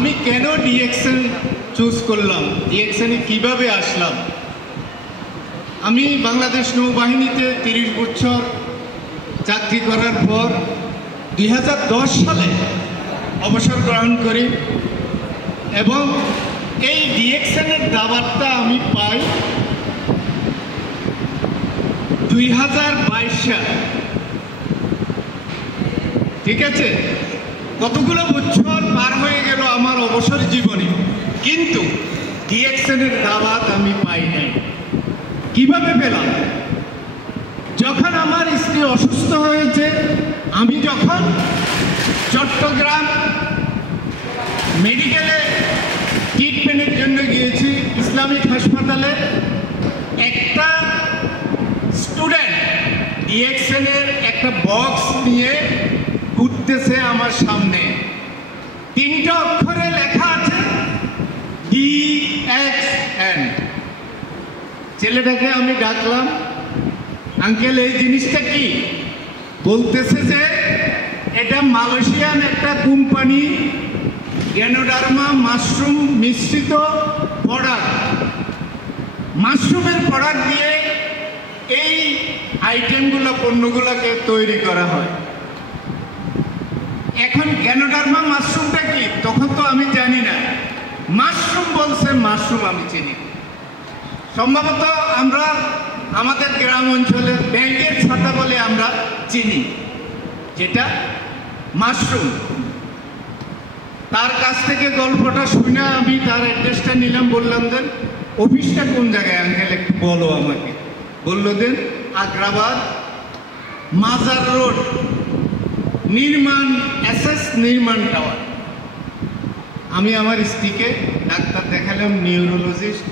আমি কেন DXN choose করলাম, ডিএক্সএনে কিভাবে আসলাম। আমি বাংলাদেশ নৌবাহিনীতে 30 বছর চাকরি করার পর 2010 সালে অবসর গ্রহণ করি এবং এই ডিএক্সএনের দাওয়াতটা আমি পাই 2022 সালে। ঠিক আছে, কতগুলো বছর পার হয়ে গেল আমার অবসর জীবনে, কিন্তু ডিএক্সএনের দাওয়াত আমি পাই নাই। কিভাবে পেলাম? যখন আমার স্ত্রী অসুস্থ হয়েছে, আমি যখন চট্টগ্রাম মেডিকেলে ট্রিটমেন্টের জন্য গিয়েছি, ইসলামিক হাসপাতালে একটা স্টুডেন্ট ডিএক্সএনের একটা বক্স নিয়ে ঘুরতেছে আমার সামনে, 3টা অক্ষরে লেখা আছে ডিএক্সএন। ছেলেটাকে আমি ডাকলাম, আঙ্কেল এই জিনিসটা কি? বলতেছে যে এটা মালয়েশিয়ান একটা কোম্পানি, গ্যানোডার্মা মাশরুম মিশ্রিত প্রোডাক্ট, মাশরুমের প্রোডাক্ট দিয়ে এই আইটেমগুলো পণ্যগুলোকে তৈরি করা হয়। এখন গ্যানোডার্মা মাশরুমটা কি তখন তো আমি জানি না, মাশরুম বলছে, মাশরুম আমি চিনি। সম্ভবত আমরা আমাদের গ্রাম অঞ্চলে ব্যাঙের ছাতা বলে আমরা চিনি, যেটা মাশরুম। তার কাছ থেকে গল্পটা শুনে আমি তার অ্যাড্রেসটা নিলাম, বললাম দেন অফিসটা কোন জায়গায় আঙ্কেল একটু বলো আমাকে। বললো দেন আগ্রাবাদ মাজার রোড নির্মাণ এসএস নির্মাণ টাওয়ার। আমি আমার স্ত্রীকে ডাক্তার দেখালাম, নিউরোলজিস্ট।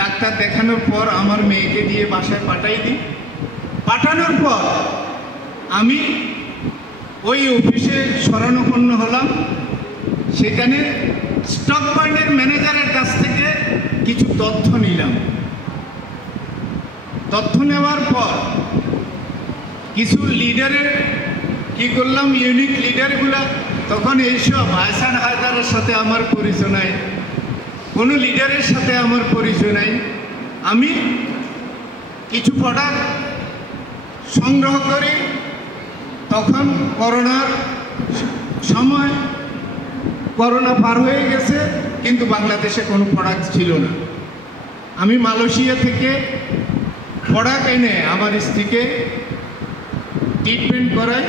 ডাক্তার দেখানোর পর আমার মেয়েকে দিয়ে বাসায় পাঠাই দিই। পাঠানোর পর আমি ওই অফিসে শরণাপন্ন হলাম। সেখানে স্টক পয়েন্টের ম্যানেজারের কাছ থেকে কিছু তথ্য নিলাম। তথ্য নেওয়ার পর কিছু লিডারের কি করলাম, ইউনিক লিডারগুলা, তখন এইসব হাসান হায়দারের সাথে আমার পরিচয় নাই, কোনো লিডারের সাথে আমার পরিচয় নাই। আমি কিছু প্রোডাক্ট সংগ্রহ করি। তখন করোনার সময়, করোনা পার হয়ে গেছে, কিন্তু বাংলাদেশে কোনো প্রোডাক্ট ছিল না। আমি মালয়েশিয়া থেকে প্রোডাক্ট এনে আমার স্ত্রীকে ট্রিটমেন্ট করাই।